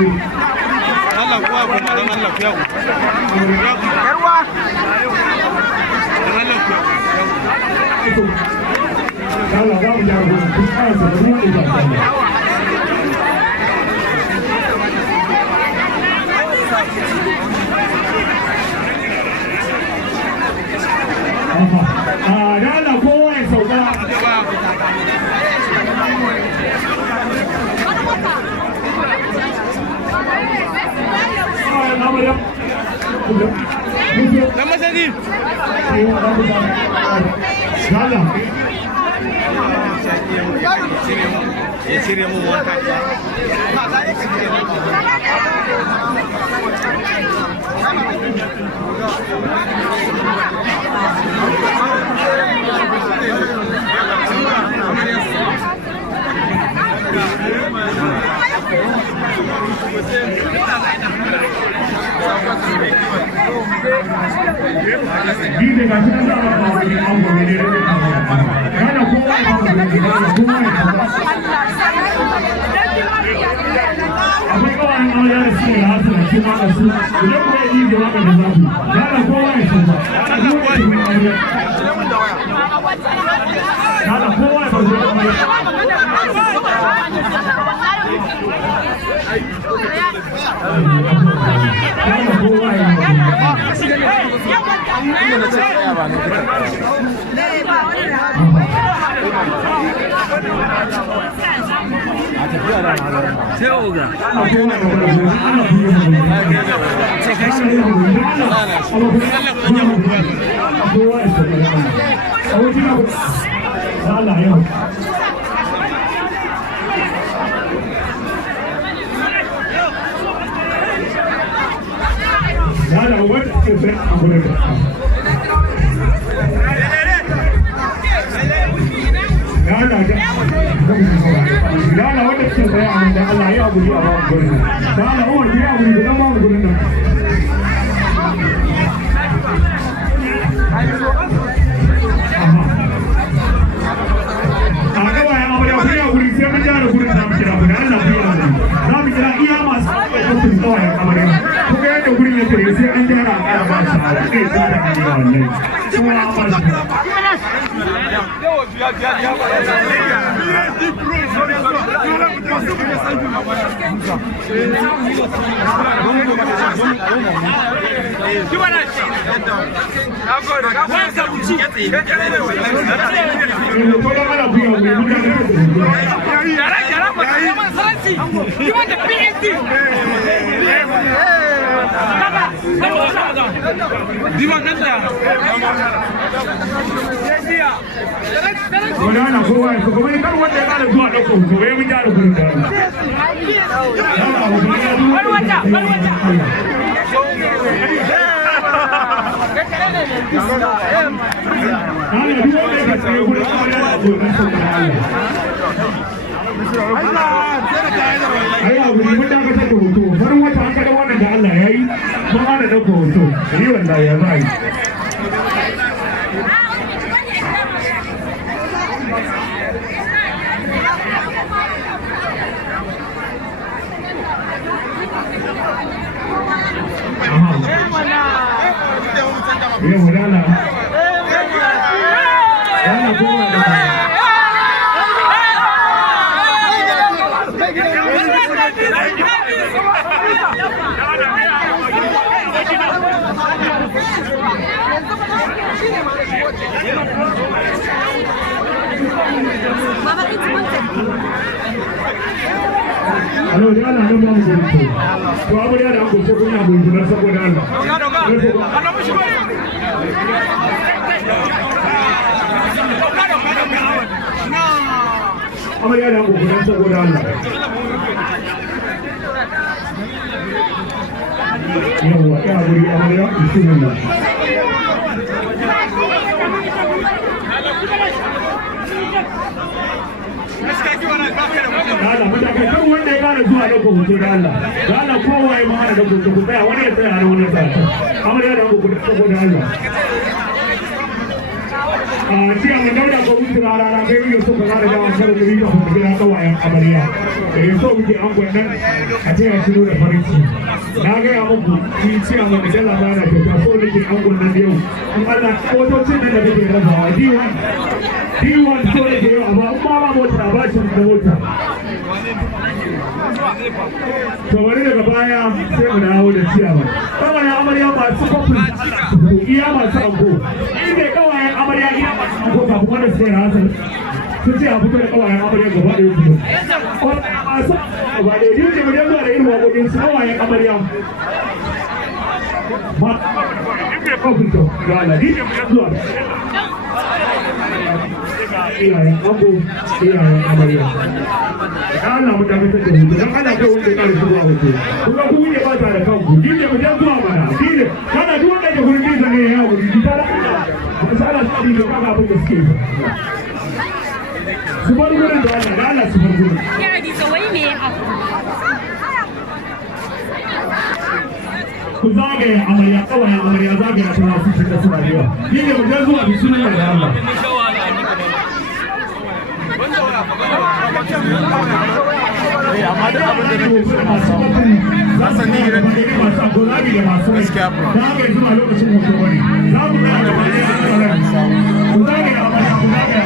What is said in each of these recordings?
Allah kuwa kuma dan Allah ku yawo. Yarwa. Dan Allah ku yawo. Allah ba mu jago duk kansa da mu da Rana kowa ya sauka. Dan masani. Rana. Ya cire mu wanka. Gide ga shi da an gobe ne kana kowa ya akwai kawai an ya da su ya hasu da kuma da su idan ku yi da waka da zaku kana kowa ya shiga kana kowa ya Dala wanda ke tsaye a nan da Allah ya abu a babu gurin nan. Dala Umar ya abu da babu gurin nan. A gaba ya abu da ya guri sai mun jara gurin da mu kira ku da Allah ku yi abu. Za mu kira iya masu aikin kawai a kamar yau. Kuma yadda gurin ya kare sai an jara a ƙara ba shi a kai sai da kan gida wallahi. Kuma an ba shi. Wadana kowa ya kuma kar wanda ya kada zuwa dauko ko ya mun jara gurin da farin wata an kada wannan da Allah ya yi mun hana dauko hoto ni wallahi ya zai ya wadana yana kowa da Halo, jangan ada mau begitu. Kau apa dia ada aku punya begitu nasi bodoh Allah. Apa dia ada aku nasi bodoh Allah. Ya, ya beri apa dia Bismillah. Dala matakai kan wanda ya gane zuwa dauko hoto da Allah. Dala kowa ya mana da hoto ku tsaya wani ya tsaya wani ya tsaya. Amma ya da ku saboda Allah. jiya mai dauda ko mutu rana bai yi so ka zara da wasu da biyu da kuma gida kawayen amarya da ya so muke an gwannan a ce ya shiro da farin ciki na gaya muku shi ciya mai da labara kyauta so nake an gwannan yau in Allah motocin nan da kake rabawa D1 so nake yau amma in ma ba mota ba shi da mota to bari daga baya sai mu dawo da ciyawa kawayen amarya masu kofin iya masu ango inda kawayen amarya iya masu ango kafin wanda suka yi hasar sun ce a fito da kawayen amarya gaba da yanzu masu gaba da yanzu ne mu zuwa da irin wakokin su kawayen amarya ma inda kofin to ga aladi ne mu zuwa iyayen ango iyayen amarya Allah mu tafi take hutu dan Allah kai wanda ya zuwa hutu kuma ku ne ba ta da kanku dinde mu dan zuwa mana dinde kana duk wanda ke gurin dinde ne ya wuri ki tara misala sai da kaga abin da suke su bar gurin da Allah su bar gurin ya di so wai me ku zagaya amarya kawai amarya zagaya ta wasu cikin suna da yawa dinde mu dan zuwa bismillah da Allah amma da abin da nake so masu sassan ni gidan masu agolari da masu gaskiya za ka yi zuwa lokacin hoto wani za mu ga da wani ku zagaya amarya ku zagaya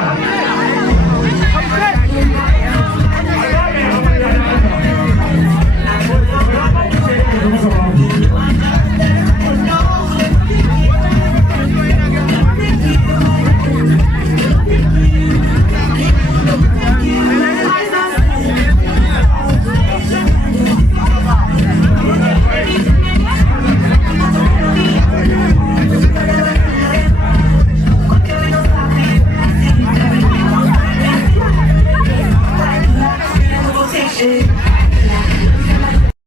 Shit.